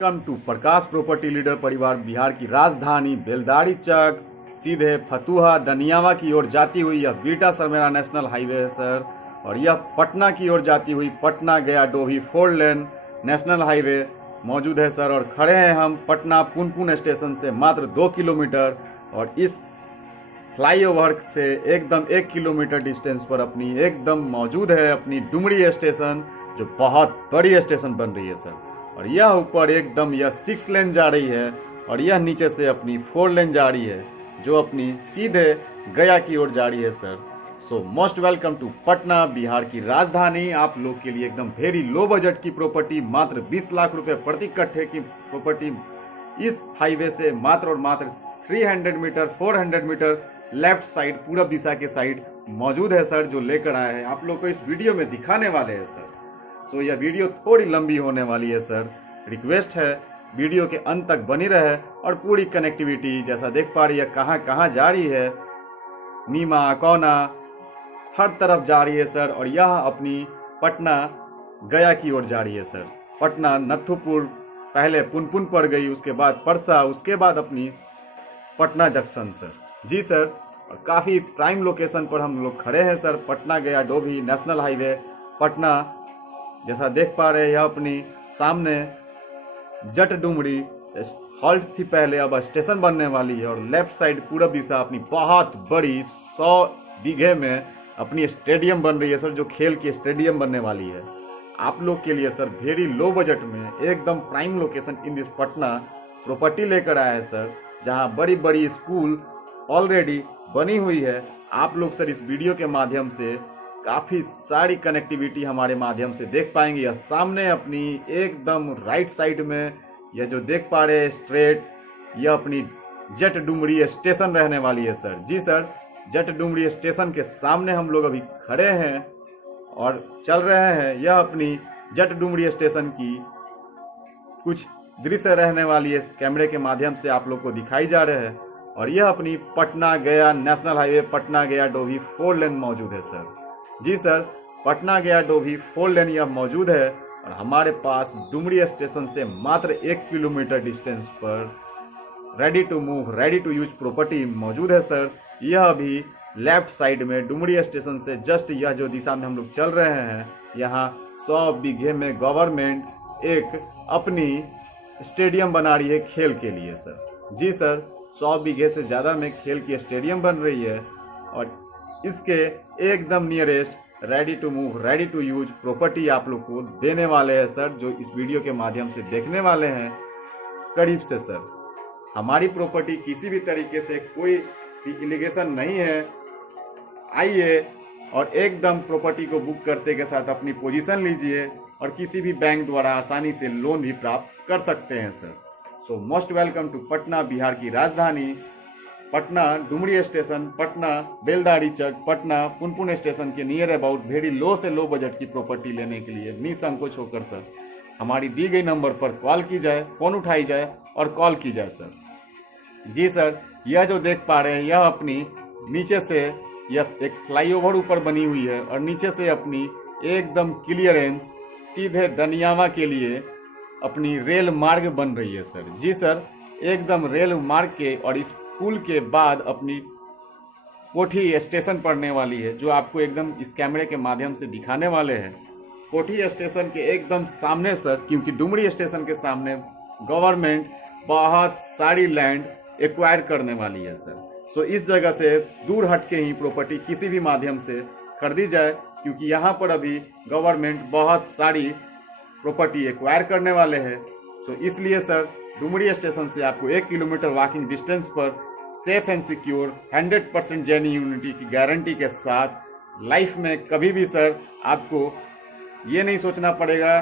Welcome to Prakash property leader परिवार। बिहार की राजधानी बेलदारी चक सीधे फतुहा दनियावा की ओर जाती हुई यह बीटा सरमेरा नेशनल हाईवे है सर। और यह पटना की ओर जाती हुई पटना गया डोभी 4 लेन नेशनल हाईवे मौजूद है सर। और खड़े हैं हम पटना पुनपुन स्टेशन से मात्र 2 किलोमीटर और इस फ्लाईओवर से एकदम 1 किलोमीटर डिस्टेंस पर अपनी एकदम मौजूद है अपनी डुमरी स्टेशन, जो बहुत बड़ी स्टेशन बन रही है सर। और यह ऊपर एकदम यह 6 लेन जा रही है और यह नीचे से अपनी 4 लेन जा रही है, जो अपनी सीधे गया की ओर जा रही है sir. So most welcome to Patna, Bihar की राजधानी। आप लोग के लिए एकदम वेरी लो बजट की प्रॉपर्टी, मात्र 20 लाख रुपए प्रति कट्ठे की प्रॉपर्टी इस हाईवे से मात्र और मात्र 300 मीटर 400 मीटर लेफ्ट साइड पूरब दिशा के साइड मौजूद है सर, जो लेकर आए हैं आप लोग को इस वीडियो में दिखाने वाले हैं सर। तो यह वीडियो थोड़ी लंबी होने वाली है सर। रिक्वेस्ट है वीडियो के अंत तक बनी रहे और पूरी कनेक्टिविटी जैसा देख पा रही है कहाँ कहाँ जा रही है, नीमा कोना हर तरफ जा रही है सर। और यह अपनी पटना गया की ओर जा रही है सर। पटना नथुपुर पहले पुनपुन पड़ गई, उसके बाद परसा, उसके बाद अपनी पटना जंक्शन सर। जी सर, और काफ़ी प्राइम लोकेशन पर हम लोग खड़े हैं सर। पटना गया डोभी नेशनल हाईवे पटना जैसा देख पा रहे हैं, यह अपनी सामने जट डुमरी हॉल्ट थी पहले, अब स्टेशन बनने वाली है। और लेफ्ट साइड पूरब दिशा अपनी बहुत बड़ी 100 बीघे में अपनी स्टेडियम बन रही है सर, जो खेल की स्टेडियम बनने वाली है आप लोग के लिए सर। वेरी लो बजट में एकदम prime location in this Patna property लेकर आया है सर, जहां बड़ी बड़ी स्कूल ऑलरेडी बनी हुई है। आप लोग सर इस वीडियो के माध्यम से काफ़ी सारी कनेक्टिविटी हमारे माध्यम से देख पाएंगे। यह सामने अपनी एकदम राइट साइड में यह जो देख पा रहे हैं स्ट्रेट, यह अपनी जट डुमरी स्टेशन रहने वाली है सर। जी सर, जट डुमरी स्टेशन के सामने हम लोग अभी खड़े हैं और चल रहे हैं। यह अपनी जट डुमरी स्टेशन की कुछ दृश्य रहने वाली है, कैमरे के माध्यम से आप लोग को दिखाई जा रहे हैं। और यह अपनी पटना गया नेशनल हाईवे पटना गया डोभी 4 लेन मौजूद है सर। जी सर, पटना गया डोभी 4 लेन यह मौजूद है। और हमारे पास डुमरी स्टेशन से मात्र 1 किलोमीटर डिस्टेंस पर ready to move ready to use property मौजूद है सर। यह अभी लेफ्ट साइड में डुमरी स्टेशन से जस्ट यह जो दिशा में हम लोग चल रहे हैं, यहाँ 100 बीघे में गवर्नमेंट एक अपनी स्टेडियम बना रही है खेल के लिए सर। जी सर, 100 बीघे से ज़्यादा में खेल की स्टेडियम बन रही है। और इसके एकदम nearest ready to move ready to use property आप लोग को देने वाले हैं सर, जो इस वीडियो के माध्यम से देखने वाले हैं करीब से सर। हमारी प्रॉपर्टी किसी भी तरीके से कोई भी एलिगेशन नहीं है। आइए और एकदम प्रॉपर्टी को बुक करते के साथ अपनी पोजीशन लीजिए और किसी भी बैंक द्वारा आसानी से लोन भी प्राप्त कर सकते हैं sir. So most welcome to Patna, Bihar की राजधानी पटना डुमरी स्टेशन, पटना बेलदारी चक, पटना पुनपुन स्टेशन के नियर अबाउट वेरी लो से लो बजट की प्रॉपर्टी लेने के लिए निसंकोच होकर सर हमारी दी गई नंबर पर कॉल की जाए, फ़ोन उठाई जाए और कॉल की जाए सर। जी सर, यह जो देख पा रहे हैं यह अपनी नीचे से यह एक फ्लाईओवर ऊपर बनी हुई है और नीचे से अपनी एकदम क्लियरेंस सीधे दनियावा के लिए अपनी रेल मार्ग बन रही है सर। जी सर, एकदम रेल मार्ग के और इस पुल के बाद अपनी कोठी स्टेशन पड़ने वाली है, जो आपको एकदम इस कैमरे के माध्यम से दिखाने वाले हैं। कोठी स्टेशन के एकदम सामने सर, क्योंकि डुमरी स्टेशन के सामने गवर्नमेंट बहुत सारी लैंड एक्वायर करने वाली है सर। सो इस जगह से दूर हट के ही प्रॉपर्टी किसी भी माध्यम से खरीदी जाए, क्योंकि यहाँ पर अभी गवर्नमेंट बहुत सारी प्रॉपर्टी एक्वायर करने वाले हैं। सो इसलिए सर डुमरी स्टेशन से आपको 1 किलोमीटर वॉकिंग डिस्टेंस पर सेफ एंड सिक्योर 100% जेन्युइनिटी की गारंटी के साथ लाइफ में कभी भी सर आपको ये नहीं सोचना पड़ेगा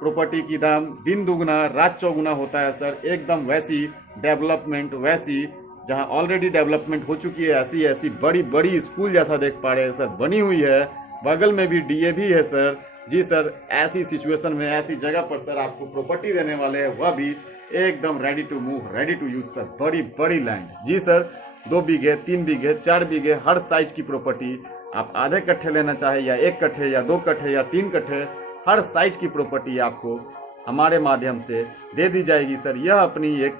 प्रॉपर्टी की दाम दिन दुगना रात चौगुना होता है सर। एकदम वैसी डेवलपमेंट, वैसी जहां ऑलरेडी डेवलपमेंट हो चुकी है, ऐसी ऐसी बड़ी बड़ी स्कूल जैसा देख पा रहे हैं सर बनी हुई है। बगल में भी डीएवी है सर। जी सर, ऐसी सिचुएशन में ऐसी जगह पर सर आपको प्रॉपर्टी देने वाले हैं, वह भी एकदम ready to move ready to use sir. बड़ी बड़ी लैंड। जी सर, 2 बीघे 3 बीघे 4 बीघे हर साइज की प्रॉपर्टी, आप आधे कट्ठे लेना चाहे या 1 कट्ठे या 2 कट्ठे या 3 कट्ठे, हर साइज की प्रॉपर्टी आपको हमारे माध्यम से दे दी जाएगी सर। यह अपनी एक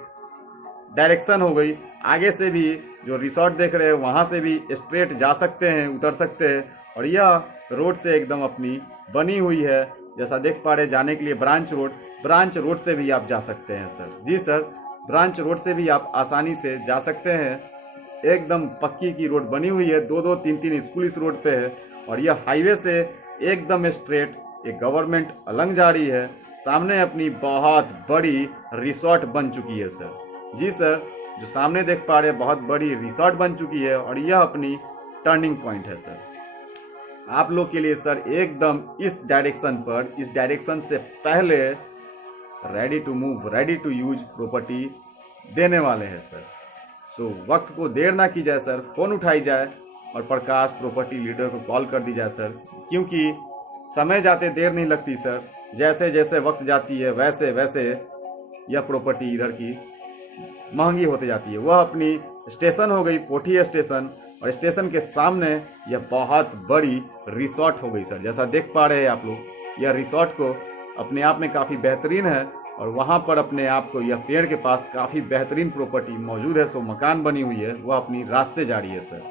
डायरेक्शन हो गई। आगे से भी जो रिसोर्ट देख रहे हैं वहाँ से भी स्ट्रेट जा सकते हैं, उतर सकते हैं। और यह रोड से एकदम अपनी बनी हुई है, जैसा देख पा रहे जाने के लिए ब्रांच रोड से भी आप जा सकते हैं सर। जी सर, ब्रांच रोड से भी आप आसानी से जा सकते हैं। एकदम पक्की की रोड बनी हुई है, 2-2, 3-3 स्कूल इस रोड पे है। और यह हाईवे से एकदम स्ट्रेट एक गवर्नमेंट अलंग जा रही है। सामने अपनी बहुत बड़ी रिसोर्ट बन चुकी है सर। जी सर, जो सामने देख पा रहे हैं बहुत बड़ी रिसोर्ट बन चुकी है और यह अपनी टर्निंग पॉइंट है सर। आप लोग के लिए सर एकदम इस डायरेक्शन से पहले ready to move, ready to use property देने वाले हैं सर। सो वक्त को देर ना की जाए सर, फ़ोन उठाई जाए और प्रकाश प्रॉपर्टी लीडर को कॉल कर दी जाए सर, क्योंकि समय जाते देर नहीं लगती सर। जैसे जैसे वक्त जाती है वैसे वैसे यह प्रॉपर्टी इधर की महंगी होती जाती है। वह अपनी स्टेशन हो गई पोठी स्टेशन, और स्टेशन के सामने यह बहुत बड़ी रिसोर्ट हो गई सर। जैसा देख पा रहे हैं आप लोग, यह रिसोर्ट को अपने आप में काफ़ी बेहतरीन है और वहाँ पर अपने आप को यह पेड़ के पास काफ़ी बेहतरीन प्रॉपर्टी मौजूद है। सो मकान बनी हुई है, वह अपनी रास्ते जा रही है सर।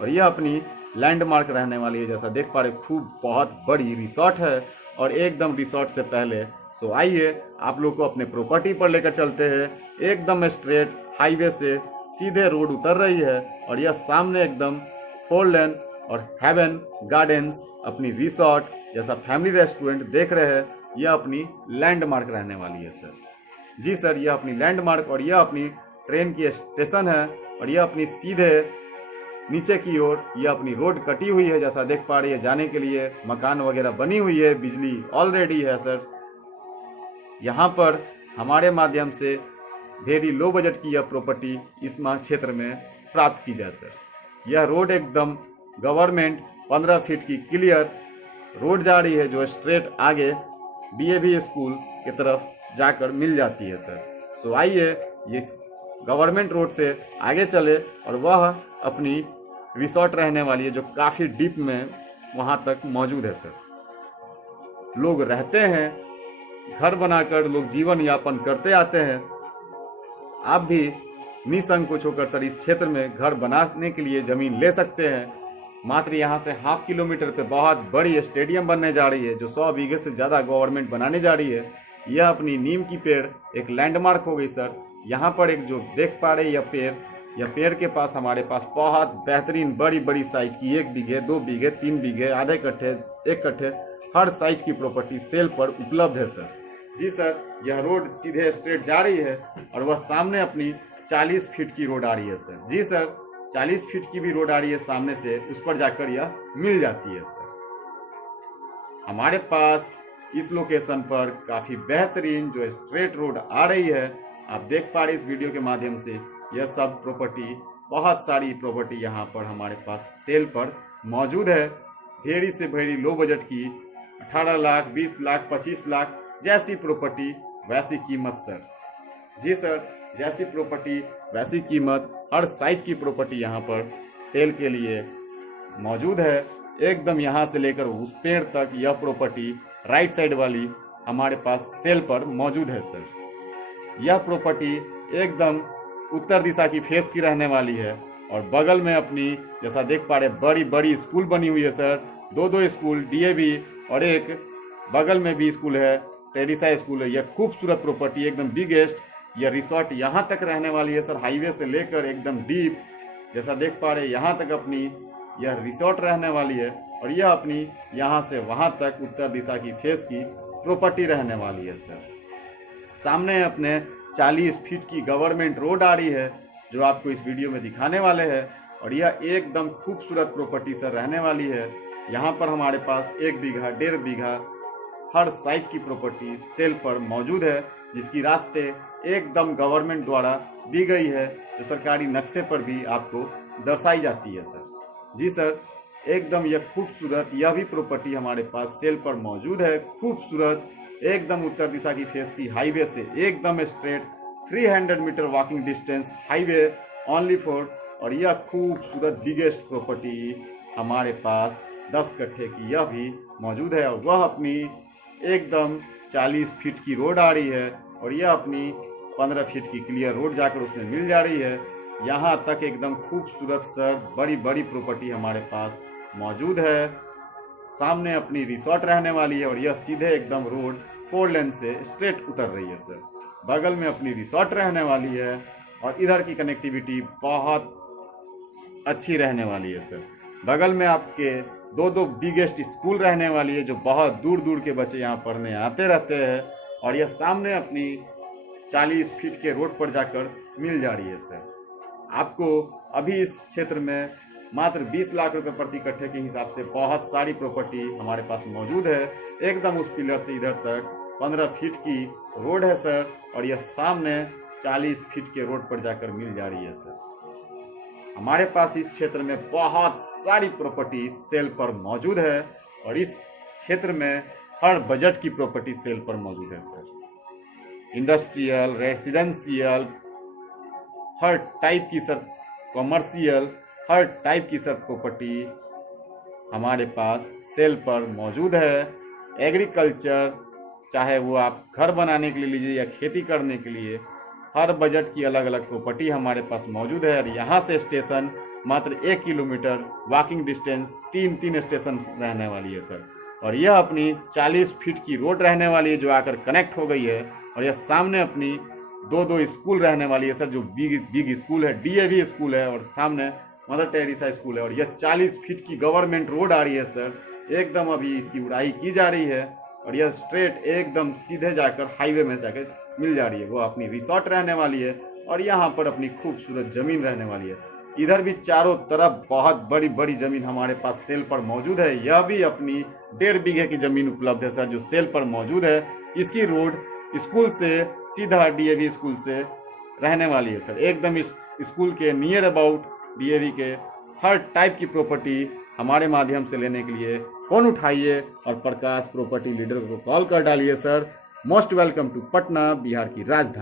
और यह अपनी लैंडमार्क रहने वाली है। जैसा देख पा रहे खूब बहुत बड़ी रिसोर्ट है और एकदम रिसोर्ट से पहले सो आइए आप लोग को अपने प्रॉपर्टी पर लेकर चलते हैं। एकदम स्ट्रेट हाईवे से सीधे रोड उतर रही है और यह सामने एकदम 4 लेन और हेवन गार्डन्स अपनी रिसोर्ट जैसा फैमिली रेस्टोरेंट देख रहे हैं, यह अपनी लैंडमार्क रहने वाली है सर। जी सर, यह अपनी लैंडमार्क और यह अपनी ट्रेन की स्टेशन है और यह अपनी सीधे नीचे की ओर यह अपनी रोड कटी हुई है। जैसा देख पा रही है जाने के लिए मकान वगैरह बनी हुई है, बिजली ऑलरेडी है सर। यहाँ पर हमारे माध्यम से वेरी लो बजट की यह प्रॉपर्टी इस क्षेत्र में प्राप्त की जाए सर। यह रोड एकदम गवर्नमेंट 15 फीट की क्लियर रोड जा रही है, जो स्ट्रेट आगे DAV स्कूल की तरफ जाकर मिल जाती है सर। सो आइए ये गवर्नमेंट रोड से आगे चले और वह अपनी रिसोर्ट रहने वाली है, जो काफ़ी डीप में वहाँ तक मौजूद है सर। लोग रहते हैं, घर बनाकर लोग जीवन यापन करते आते हैं। आप भी निसंकोच होकर सर इस क्षेत्र में घर बनाने के लिए ज़मीन ले सकते हैं। मात्र यहाँ से 1/2 किलोमीटर पे बहुत बड़ी स्टेडियम बनने जा रही है, जो 100 बीघे से ज़्यादा गवर्नमेंट बनाने जा रही है। यह अपनी नीम की पेड़ एक लैंडमार्क हो गई सर। यहाँ पर एक जो देख पा रहे यह पेड़ के पास हमारे पास बहुत बेहतरीन बड़ी बड़ी साइज की 1 बीघे, 2 बीघे, 3 बीघे, आधे कट्ठे, 1 कट्ठे हर साइज की प्रॉपर्टी सेल पर उपलब्ध है सर। जी सर, यह रोड सीधे स्ट्रेट जा रही है और वह सामने अपनी 40 फीट की रोड आ रही है सर। जी सर, 40 फीट की भी रोड आ रही है सामने से, उस पर जाकर यह मिल जाती है सर। हमारे पास इस लोकेशन पर काफ़ी बेहतरीन जो स्ट्रेट रोड आ रही है, आप देख पा रहे इस वीडियो के माध्यम से, यह सब प्रॉपर्टी बहुत सारी प्रॉपर्टी यहाँ पर हमारे पास सेल पर मौजूद है। ढेरी से भेरी लो बजट की 18 लाख, 20 लाख, 25 लाख जैसी प्रॉपर्टी वैसी कीमत सर। जी सर, जैसी प्रॉपर्टी वैसी कीमत, हर साइज की प्रॉपर्टी यहाँ पर सेल के लिए मौजूद है। एकदम यहाँ से लेकर उस पेड़ तक यह प्रॉपर्टी राइट साइड वाली हमारे पास सेल पर मौजूद है सर। यह प्रॉपर्टी एकदम उत्तर दिशा की फेस की रहने वाली है और बगल में अपनी जैसा देख पा रहे बड़ी बड़ी स्कूल बनी हुई है सर। 2 स्कूल DAV और एक बगल में भी स्कूल है, टेरिसा स्कूल है। यह खूबसूरत प्रॉपर्टी एकदम बिगेस्ट, यह रिसोर्ट यहाँ तक रहने वाली है सर। हाईवे से लेकर एकदम डीप जैसा देख पा रहे यहाँ तक अपनी यह रिसोर्ट रहने वाली है और यह अपनी यहाँ से वहाँ तक उत्तर दिशा की फेस की प्रॉपर्टी रहने वाली है सर। सामने अपने 40 फीट की गवर्नमेंट रोड आ रही है, जो आपको इस वीडियो में दिखाने वाले हैं और यह एकदम खूबसूरत प्रॉपर्टी सर रहने वाली है। यहाँ पर हमारे पास 1 बीघा, 1.5 बीघा हर साइज की प्रॉपर्टी सेल पर मौजूद है, जिसकी रास्ते एकदम गवर्नमेंट द्वारा दी गई है, जो सरकारी नक्शे पर भी आपको दर्शाई जाती है सर। जी सर, एकदम यह खूबसूरत यह भी प्रॉपर्टी हमारे पास सेल पर मौजूद है। खूबसूरत एकदम उत्तर दिशा की फेस की हाईवे से एकदम straight 300 metre walking distance highway only for, और यह खूबसूरत बिगेस्ट प्रॉपर्टी हमारे पास 10 कट्ठे की यह भी मौजूद है और वह अपनी एकदम 40 फीट की रोड आ रही है और यह अपनी 15 फीट की क्लियर रोड जाकर उसमें मिल जा रही है। यहाँ तक एकदम खूबसूरत सर बड़ी बड़ी प्रॉपर्टी हमारे पास मौजूद है। सामने अपनी रिसोर्ट रहने वाली है और यह सीधे एकदम रोड 4 लेन से स्ट्रेट उतर रही है सर। बगल में अपनी रिसोर्ट रहने वाली है और इधर की कनेक्टिविटी बहुत अच्छी रहने वाली है सर। बगल में आपके दो बिगेस्ट स्कूल रहने वाली है जो बहुत दूर दूर के बच्चे यहाँ पढ़ने आते रहते हैं और यह सामने अपनी 40 फीट के रोड पर जाकर मिल जा रही है सर। आपको अभी इस क्षेत्र में मात्र 20 लाख रुपए प्रति कट्ठे के हिसाब से बहुत सारी प्रॉपर्टी हमारे पास मौजूद है। एकदम उस पिलर से इधर तक 15 फीट की रोड है सर और यह सामने 40 फीट के रोड पर जाकर मिल जा रही है सर। हमारे पास इस क्षेत्र में बहुत सारी प्रॉपर्टी सेल पर मौजूद है और इस क्षेत्र में हर बजट की प्रॉपर्टी सेल पर मौजूद है सर। इंडस्ट्रियल, रेसिडेंशियल, हर टाइप की सर, कॉमर्शियल, हर टाइप की सर प्रॉपर्टी हमारे पास सेल पर मौजूद है। एग्रीकल्चर, चाहे वो आप घर बनाने के लिए लीजिए या खेती करने के लिए, हर बजट की अलग अलग प्रॉपर्टी हमारे पास मौजूद है। और यहाँ से स्टेशन मात्र 1 किलोमीटर वॉकिंग डिस्टेंस, 3 स्टेशन रहने वाली है सर। और यह अपनी 40 फीट की रोड रहने वाली है जो आकर कनेक्ट हो गई है और यह सामने अपनी दो स्कूल रहने वाली है सर जो बिग स्कूल है, डीएवी स्कूल है और सामने मदर टेरेसा स्कूल है। और यह 40 फीट की गवर्नमेंट रोड आ रही है सर। एकदम अभी इसकी उड़ाई की जा रही है और यह स्ट्रेट एकदम सीधे जाकर हाईवे में जाकर मिल जा रही है। वो अपनी रिसोर्ट रहने वाली है और यहाँ पर अपनी खूबसूरत ज़मीन रहने वाली है। इधर भी चारों तरफ बहुत बड़ी बड़ी ज़मीन हमारे पास सेल पर मौजूद है। यह भी अपनी 1.5 बीघे की ज़मीन उपलब्ध है सर जो सेल पर मौजूद है। इसकी रोड स्कूल से सीधा डीएवी स्कूल से रहने वाली है सर। एकदम इस स्कूल के नियर अबाउट डीएवी के हर टाइप की प्रॉपर्टी हमारे माध्यम से लेने के लिए फ़ोन उठाइए और प्रकाश प्रॉपर्टी लीडर को कॉल कर डालिए sir. Most welcome to Patna, Bihar की राजधानी।